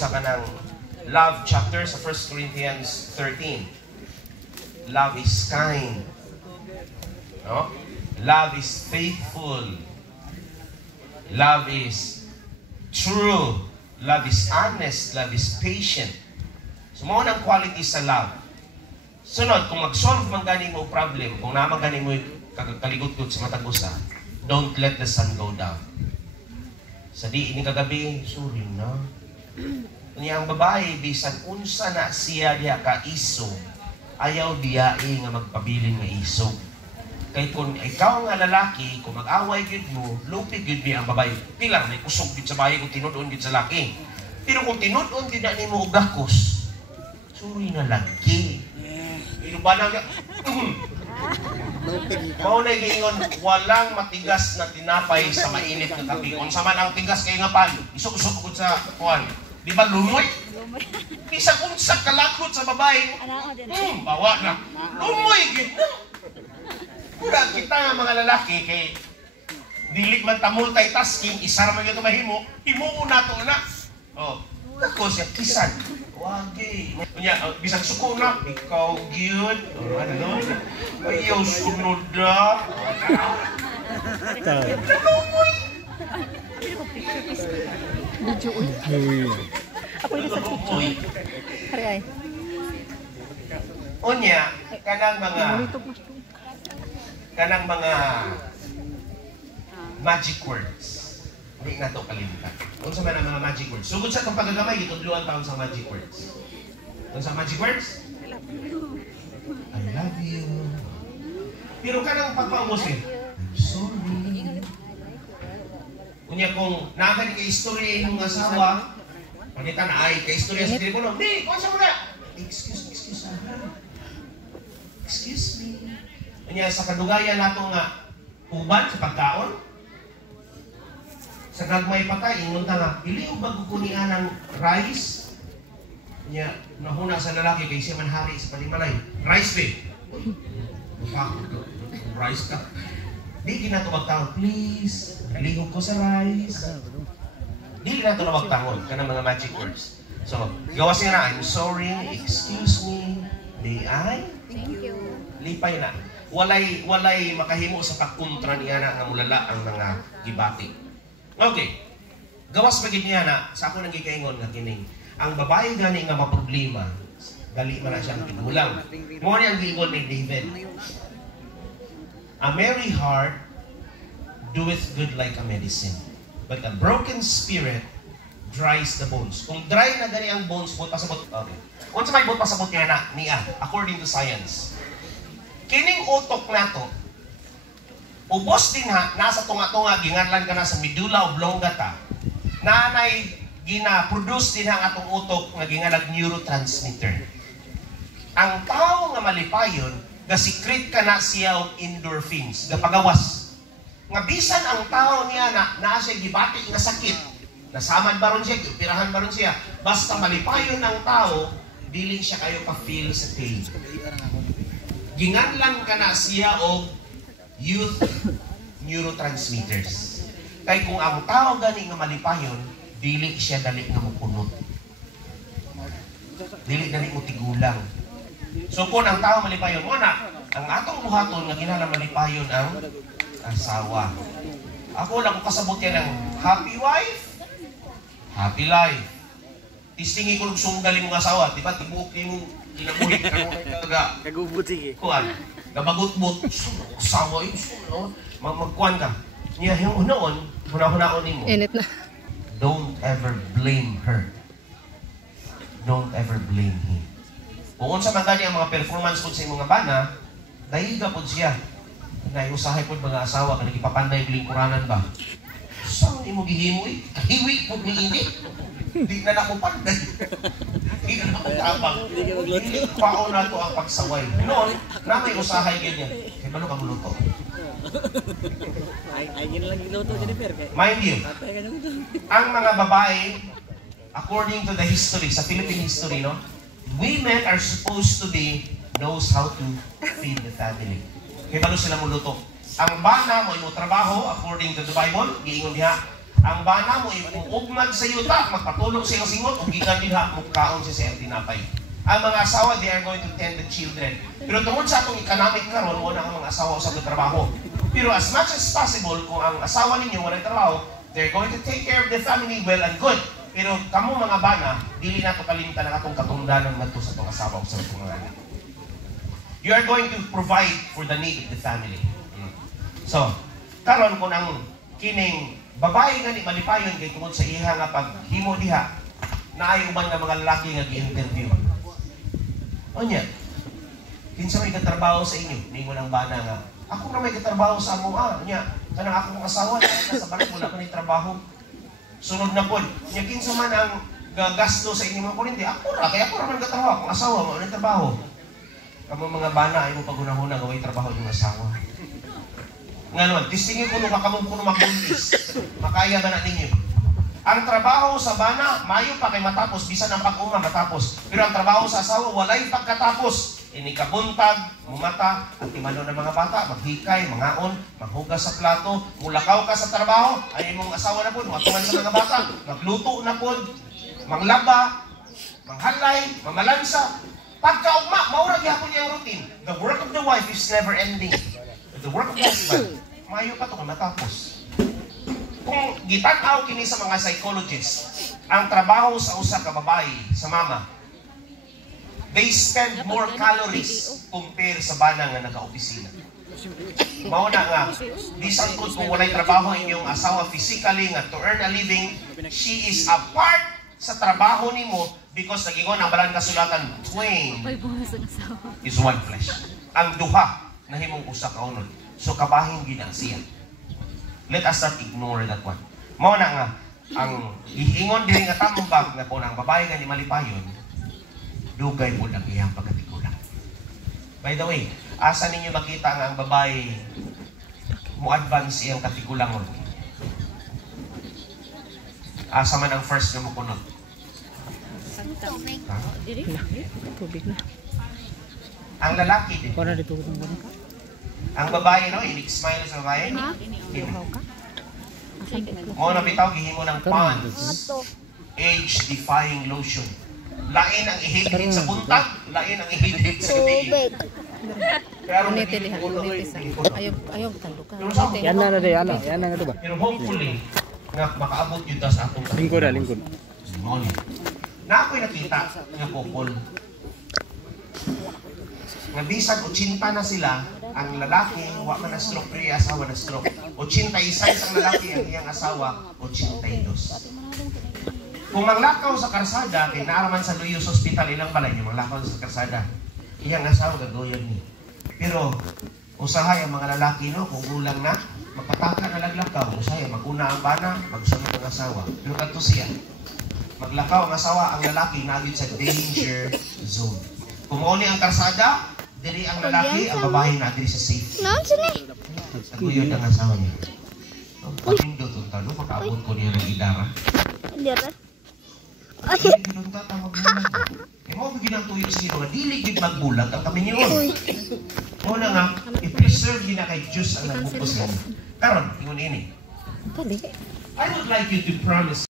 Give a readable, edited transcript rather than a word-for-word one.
sa kanang love chapter sa 1 Corinthians 13. Love is kind. No? Love is faithful. Love is true. Love is honest. Love is patient. So, mga ng quality sa love. Sunod, kung mag-solve man gani mo problem, kung naman gani mo kaligot-gut sa matag usa, don't let the sun go down. Sa di ini kagabi, sorry na. Niya ang babae, bisan unsa na siya diya ka iso, ayaw diya nga magpabilin nga iso. Kay kung ikaw nga lalaki, kung mag-away gid mo, lupig gid mi ang babae. Pilar may kusog gid sa bahay kung tinud-on gid sa laki. Pero kung tinud-on gid na nimo og gakos, sorry na lagi. Inubanan niya. Mao na giingon, walang matigas na tinapay sa mainit na kape. Kung sa man ang tigas kay nga pan, isok-isok ko sa kuan. Di ba lumoy? Bisag unsa kalakot sa babae. Bawa na. Lumoy gid. Pura kita nga mga lalaki kay dili man ta multitasking, isa ra man gyud mahimo, himuon nato na. Oh, ako siya kisan. Wagi. Unya bisag suko na ikaw gyud. Ano? Ayaw sunod da. Lumoy. Video ako ito sa picture. Hari ay. Unya kanang mga magic words. Hindi na ito kalimutan. Kung sa mga magic words. Sugod sa itong pagagamay, itudluan taon sa magic words. Kung sa magic words? I love you. Pero kanang pagpaubos eh, I'm sorry. Kunya kung nakakani ka istorya ng asawa, pagkita na ay ka istorya sa telepono, di, kung sa muna. Excuse me. Kunya sa kadugayan nato nga, uban sa pagkaon, sa gagmay patay, ingon ta nga, iliw bago kunian ng rice, kunya nahuna sa lalaki kay siya manhari sa palimalay. Rice be. Rice ka. Di ginato magtangon, please, lihog ko sa rice. Di ginato na magtangon, ka ng mga magic words. So, gawas niya na, I'm sorry, excuse me, may I? Thank you. Lipay na. Walay makahimo sa pagkontra niya na nga mulala ang mga gibati. Okay. Gawas pagid niya na, sa ako nang gikaingon nga kining, ang babae gani nga maproblema, dali man na siyang tigulang. Mo ni ang giingon ni David. A merry heart doeth good like a medicine, but a broken spirit dries the bones. Kung dry na gani ang bones, bot pasabot. Okay. Kung sa may bot pasabot niya, according to science, kining utok nato, ubos din ha, nasa tunga-tunga, ginganlan ka na sa medulla oblongata, nanay gina-produce din ang atong utok nga ginganag neurotransmitter. Ang tao nga malipayon, gasikrit ka na siya og endorphins, gapagawas. Nga bisan ang tao niya na siya gibati nga sakit, nasamad baron siya, pirahan baron siya, basta malipayon ang tao, dili siya kayo pa-feel sa pain. Ginganlan ka na siya og youth neurotransmitters. Kay kung ang tao gani nga malipayon, dili siya dali nga mukunot. Dili dali mo tigulang. So kung ang tao malipayon mo na, ang atong buhaton nga kinahanglan malipayon ang asawa. Ako lang ko kasabot yan ng happy wife, happy life. Tistingi ko ng sunggaling mong asawa, di ba? Tibuok mo kinabuhi ka kagubot sige. Kuan, gabagot-bot, asawa yun, no? Magkuhan ka. Niya, yung unaon, huna-hunaon mo. Init na. Don't ever blame her. Don't ever blame him. Kung sa mga ang mga performance po sa mga bana, nahiga po siya. Naiusahay po mga asawa, kaya ipapanday lingkuranan ba? Saan mo gihimo eh? Kahiwi po ni ini. Hindi na ako panday. Hindi na ako tapang. Hindi paon na ito ang pagsaway. Noon, na may usahay ganyan. Kaya paano ka muluto? Ay gina lang giluto Jennifer kay. Mind you, ang mga babae, according to the history, sa Philippine history, no? Women are supposed to be knows how to feed the family. Kaya paano sila muluto? Ang bana mo yung trabaho, according to the Bible, giingon diha, Ang bana mo iugmad sa yuta, magpatulog sa iyong singot, ug gikan din ha mukhaon siya sa tinapay. Ang mga asawa, they are going to tend the children. Pero tungod sa atong economic karon, wala ang mga asawa sa trabaho. Pero as much as possible, kung ang asawa ninyo wala trabaho, they're going to take care of the family well and good. Pero kamo mga bana, dili na to kalimtan ang atong katungdanan ngadto sa atong asawa o sa atong mga anak. You are going to provide for the need of the family. So, karon kung ang kining babae nga ni malipayon kay tungod sa iha nga paghimo diha, naay uban nga mga lalaki nga gi-interview. Onya, kinsa may katrabaho sa inyo? Ningon ang bana nga, ako na may katrabaho sa amo nya, kanang akong asawa na sa balay wala pa ni trabaho. Sunod na pod, nya kinsa man ang gagasto sa inyong mga kuryente? Ako ra, kaya ako ra man katrabaho, akong asawa mo na trabaho. Kamo mga bana ay mo pagunahuna nga way trabaho yung asawa. Nga naman, tistingin ko nung kakamong kuno magbuntis. Makaya ba na ninyo? Ang trabaho sa bana, mayo pa kay matapos, bisan ang pag-uma matapos. Pero ang trabaho sa asawa, walay pagkatapos. Inikabuntag, mumata, at timano ng mga bata, maghikay, mangaon, maghugas sa plato, mulakaw ka sa trabaho, ay mong asawa na po, matuman sa mga bata, magluto na po, manglaba, manghalay, mamalansa. Pagkaugma, maurag yapon niyang routine. The work of the wife is never ending. The work of the husband, mayo pa ito kung matapos. Kung gitanaw kini sa mga psychologists, ang trabaho sa usa ka babae, sa mama, they spend more calories compare sa bana nga naka-opisina. Mauna nga, bisan kung walay trabaho inyong asawa physically nga to earn a living, she is a part sa trabaho nimo because nagingon ang balang kasulatan, twain is one flesh. Ang duha, nahimong usa ka unod. So kabahin gid ang siya. Let us not ignore that one. Mao na nga ang iingon diri nga tambag nga kung ang babae nga ni malipayon, dugay pud ang iyang pagkatigulang. By the way, asa ninyo makita nga ang babae mo advance iyang katigulangon? Asa man ang first nga mo kunot? Tubig na. Ang lalaki din. Para dito ng boneka. Ang babae, no? Inig-smile sa babae. Ihaw ka? Mo na bitaw, gihimo ng Pond's age-defying lotion. Lain ang ihidhid sa buntag, lain ang ihidhid sa gabi. Pero Ayaw talo ka. Yan na na yan na nga ba? Pero hopefully, nga makaabot yun sa atong Lingkod na, lingkod. Na ako'y nakita nga couple. Nga bisan 80 na sila, ang lalaki, wa man na stroke, pero yung asawa na stroke. 86 ang lalaki, ang iyang asawa, 82. Kung manglakaw sa karsada, kay naaraman sa Luyos Hospital, ilang balay niyo, manglakaw sa karsada, iyang asawa gagawin niya. Pero, usahay ang mga lalaki, no, kung gulang na, magpataka na laglakaw, usahay, maguna ang bana, magsunod ang asawa. Pero kanto siya, maglakaw ang asawa, ang lalaki, nagit sa danger zone. Kung uli ang karsada, dili ang lalaki, ang babae na dili sa safe. Naguyod ang asawa niya. Pagpindo itong talo, makaabot ko niya ng idara. Hindi rin. Pinunta ang magbulag. Eh, mo bigyan ang tuyo sa mga dili gid magbulag ang kami niyo. Una nga, i-preserve din na kay Diyos ang nagbukos ngayon. Karon, ingon ini. I would like you to promise